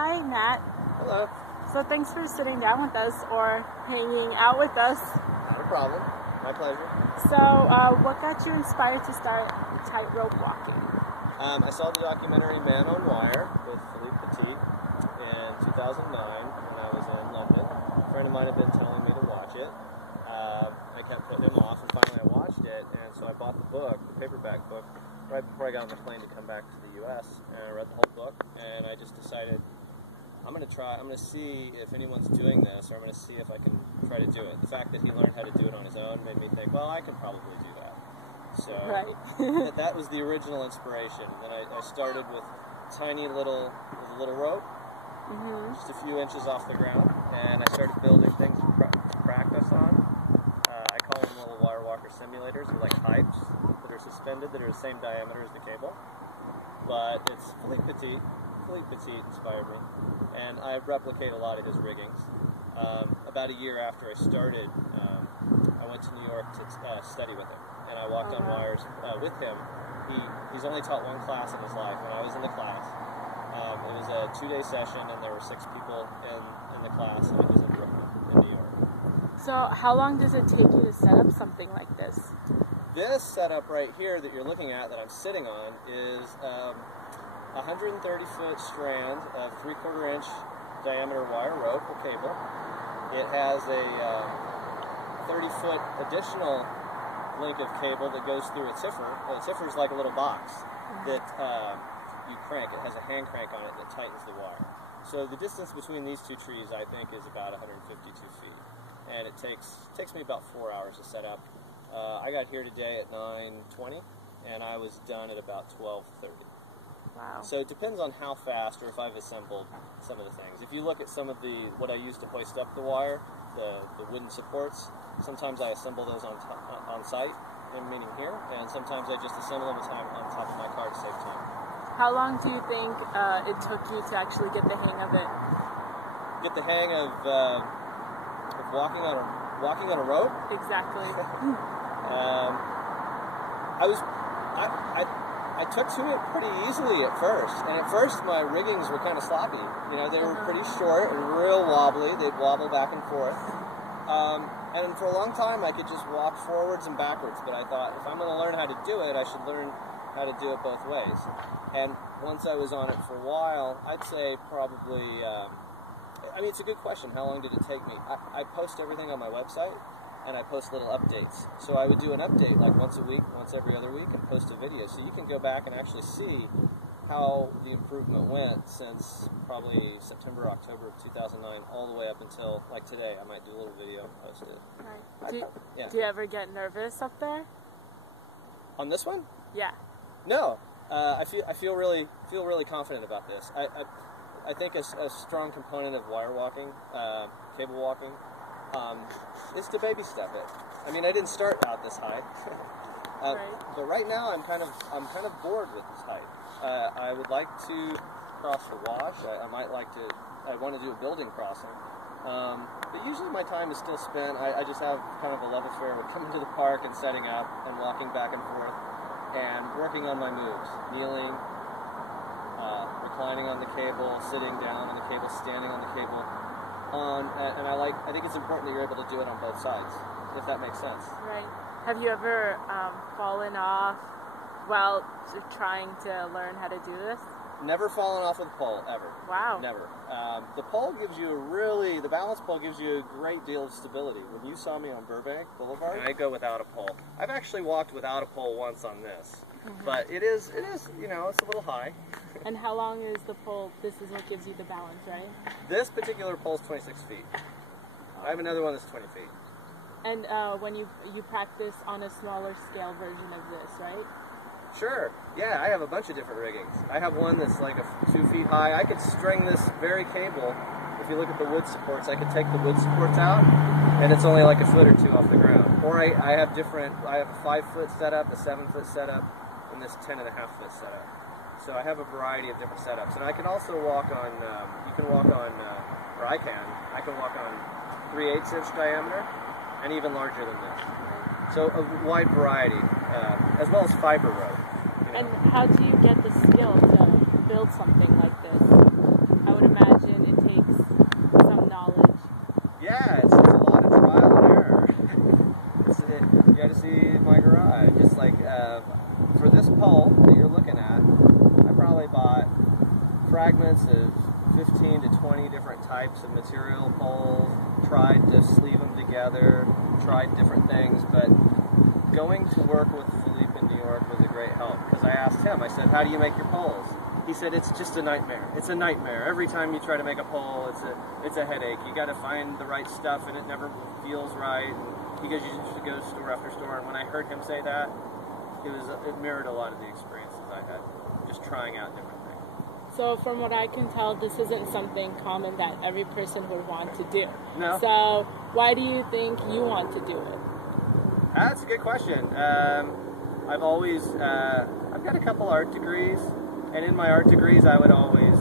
Hi, Matt. Hello. So thanks for sitting down with us or hanging out with us. Not a problem. My pleasure. So what got you inspired to start tightrope walking? I saw the documentary Man on Wire with Philippe Petit in 2009 when I was in London. A friend of mine had been telling me to watch it. I kept putting him off, and finally I watched it, and so I bought the book, the paperback book, right before I got on the plane to come back to the U.S., and I read the whole book, and I just decided I'm going to see if anyone's doing this, or I'm going to see if I can try to do it. The fact that he learned how to do it on his own made me think, well, I can probably do that. So right. that was the original inspiration. Then I started with tiny little rope, just a few inches off the ground, and I started building things to practice on. I call them little wire walker simulators. They're like pipes that are suspended that are the same diameter as the cable. But it's Philippe Petit. Philippe Petit inspired me, and I replicate a lot of his riggings. About a year after I started, I went to New York to study with him, and I walked on wires with him. He's only taught one class in his life. When I was in the class, it was a 2-day session, and there were 6 people in the class, and it was in Brooklyn, in New York. So how long does it take you to set up something like this? This setup right here that you're looking at, that I'm sitting on, is a 130-foot strand of 3/4 inch diameter wire rope or cable. It has a 30-foot additional link of cable that goes through a tiffer. The tiffer is like a little box that you crank. It has a hand crank on it that tightens the wire. So the distance between these two trees, I think, is about 152 feet. And it takes me about 4 hours to set up. I got here today at 9:20, and I was done at about 12:30. Wow. So it depends on how fast or if I've assembled some of the things. If you look at some of what I use to hoist up the wire, the wooden supports, sometimes I assemble those on site, meaning here, and sometimes I just assemble them on top of my car to save time. How long do you think it took you to actually get the hang of it? Get the hang of walking on a rope? Exactly. I took to it pretty easily at first, and at first my riggings were kind of sloppy. You know, they were pretty short and real wobbly. They'd wobble back and forth. And for a long time I could just walk forwards and backwards, but I thought, if I'm going to learn how to do it, I should learn how to do it both ways. And once I was on it for a while, I'd say probably, I mean, it's a good question, how long did it take me? I post everything on my website, and I post little updates. So I would do an update like once a week, once every other week, and post a video. So you can go back and actually see how the improvement went since probably September, October of 2009, all the way up until like today. I might do a little video and post it. Right. Do you ever get nervous up there? On this one? Yeah. No. I feel really confident about this. I think a strong component of wire walking, cable walking, is to baby step it. I mean, I didn't start out this high, but right now I'm kind of bored with this height. I would like to cross the wash. I want to do a building crossing. But usually my time is still spent. I just have kind of a love affair with coming to the park and setting up and walking back and forth and working on my moves, kneeling, reclining on the cable, sitting down on the cable, standing on the cable. And I think it's important that you're able to do it on both sides, if that makes sense. Right. Have you ever fallen off while trying to learn how to do this? Never fallen off with a pole, ever. Wow. Never. The pole gives you the balance pole gives you a great deal of stability. When you saw me on Burbank Boulevard, I go without a pole. I've actually walked without a pole once on this, but it is, you know, it's a little high. And how long is the pole? This is what gives you the balance, right? This particular pole is 26 feet. I have another one that's 20 feet. And when you practice on a smaller scale version of this, right? Sure. Yeah, I have a bunch of different riggings. I have one that's like 2 feet high. I could string this very cable. If you look at the wood supports, I could take the wood supports out, and it's only like a foot or two off the ground. Or I have a 5-foot setup, a 7-foot setup, and this 10.5-foot setup. So I have a variety of different setups. And I can also walk on, I can walk on 3/8 inch diameter, and even larger than this. So a wide variety, as well as fiber rope. You know. And how do you get the skill to build something like this? I would imagine fragments of 15 to 20 different types of material poles, tried to sleeve them together, tried different things, but going to work with Philippe in New York was a great help, because I asked him, I said, how do you make your poles? He said, it's just a nightmare. It's a nightmare. Every time you try to make a pole, it's a headache. You got to find the right stuff, and it never feels right, and because you just go store after store. And when I heard him say that, it mirrored a lot of the experiences I had, just trying out different things. So from what I can tell, this isn't something common that every person would want to do. No. So why do you think you want to do it? That's a good question. I've got a couple art degrees, and in my art degrees I would always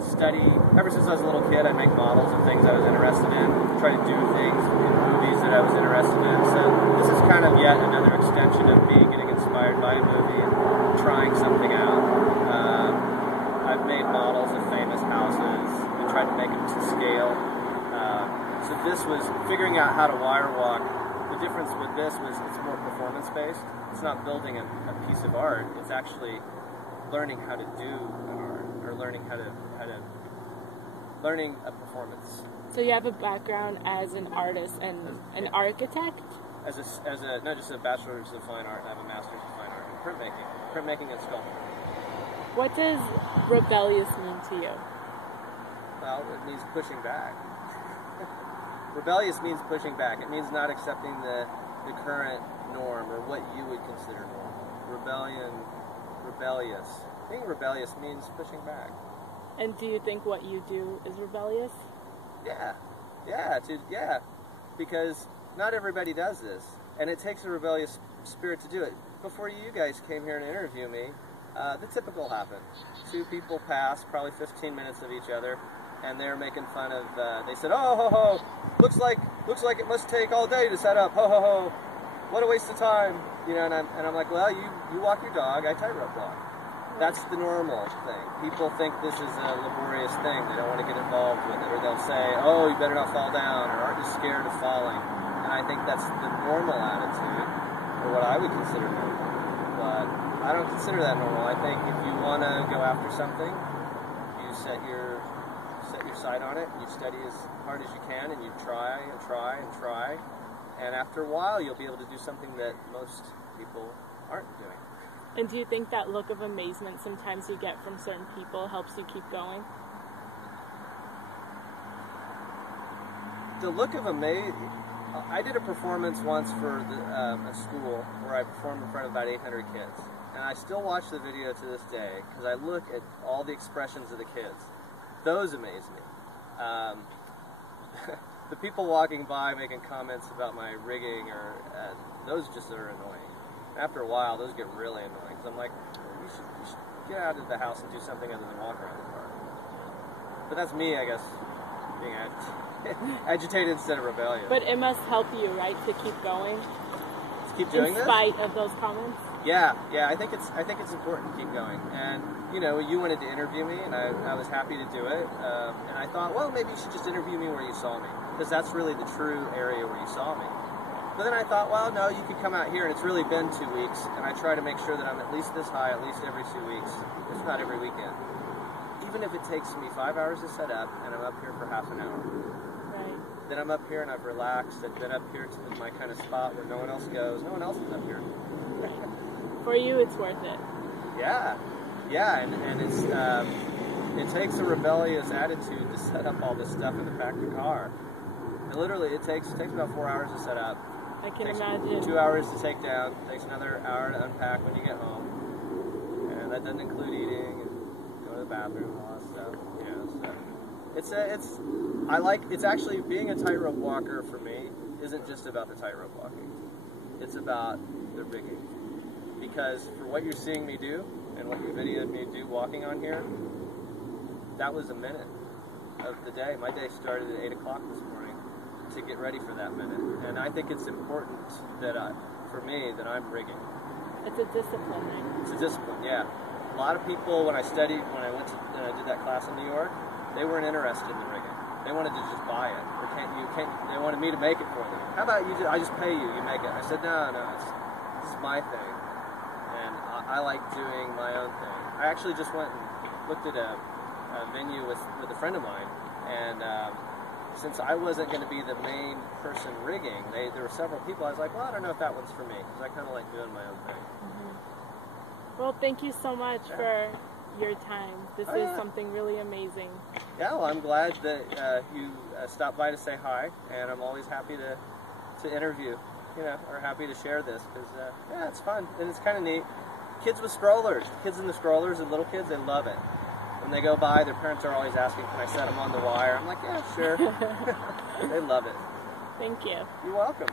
study. Ever since I was a little kid, I'd make models of things I was interested in, try to do things in movies that I was interested in. So this is kind of yet another extension of me getting inspired by a movie and trying something out. I've made models of famous houses and tried to make them to scale. So this was figuring out how to wire walk. The difference with this was it's more performance-based. It's not building a piece of art. It's actually learning how to do an art, or learning learning a performance. So you have a background as an artist and an architect? As a not just a bachelor's of fine art, I have a master's of fine art in printmaking and sculpture. What does rebellious mean to you? Well, it means pushing back. Rebellious means pushing back. It means not accepting the current norm, or what you would consider norm. Rebellious. Being rebellious means pushing back. And do you think what you do is rebellious? Yeah, because not everybody does this, and it takes a rebellious spirit to do it. Before you guys came here to interview me, the typical happened. Two people passed, probably 15 minutes of each other, and they're making fun of, they said, oh, ho, ho, looks like it must take all day to set up, ho, ho, ho, what a waste of time, and I'm like, well, you walk your dog, I tightrope walk. That's the normal thing. People think this is a laborious thing, they don't want to get involved with it, or they'll say, oh, you better not fall down, or aren't you scared of falling, and I think that's the normal attitude, or what I would consider normal, but I don't consider that normal. I think if you want to go after something, you set your sight on it, you study as hard as you can, and you try and try and try, and after a while you'll be able to do something that most people aren't doing. And do you think that look of amazement sometimes you get from certain people helps you keep going? The look of amazement, I did a performance once for a school where I performed in front of about 800 kids, and I still watch the video to this day because I look at all the expressions of the kids. Those amaze me. The people walking by making comments about my rigging, those just are annoying. After a while, those get really annoying, because I'm like, you should get out of the house and do something other than walk around the park. But that's me, I guess, being agitated instead of rebellious. But it must help you, right, to keep going? To keep doing this? In spite of those comments? Yeah, I think it's important to keep going. And you wanted to interview me, and I was happy to do it. And I thought, well, maybe you should just interview me where you saw me, because that's really the true area where you saw me. But then I thought, well, no, you could come out here, and it's really been 2 weeks, and I try to make sure that I'm at least this high, at least every 2 weeks, if not every weekend. Even if it takes me 5 hours to set up, and I'm up here for half an hour. Right. Then I'm up here, and I've relaxed, and been up here to my kind of spot where no one else goes. No one else is up here. For you, it's worth it. Yeah, and it's it takes a rebellious attitude to set up all this stuff in the back of the car. It takes about 4 hours to set up. I can takes imagine. 2 hours to take down. Takes another hour to unpack when you get home, and that doesn't include eating and going to the bathroom and all that stuff. So it's actually being a tightrope walker for me isn't just about the tightrope walking. It's about the rigging. Because for what you're seeing me do, and what you videoed me do walking on here, that was a minute of the day. My day started at 8 o'clock this morning to get ready for that minute. And I think it's important that for me, that I'm rigging. It's a discipline, right? It's a discipline, yeah. A lot of people, when I did that class in New York, they weren't interested in the rigging. They wanted to just buy it. Or they wanted me to make it for them. How about I just pay you make it. I said, no, it's my thing. And I like doing my own thing. I actually just went and looked at venue with a friend of mine, and since I wasn't going to be the main person rigging, there were several people. I was like, well, I don't know if that one's for me, because I kind of like doing my own thing. Well, thank you so much for your time. This is something really amazing. Yeah, well, I'm glad that you stopped by to say hi, and I'm always happy to interview, or happy to share this, because, yeah, it's fun, and it's kind of neat. Kids with strollers, kids in the strollers and little kids, they love it. When they go by, their parents are always asking, can I set them on the wire? I'm like, yeah, sure. They love it. Thank you. You're welcome.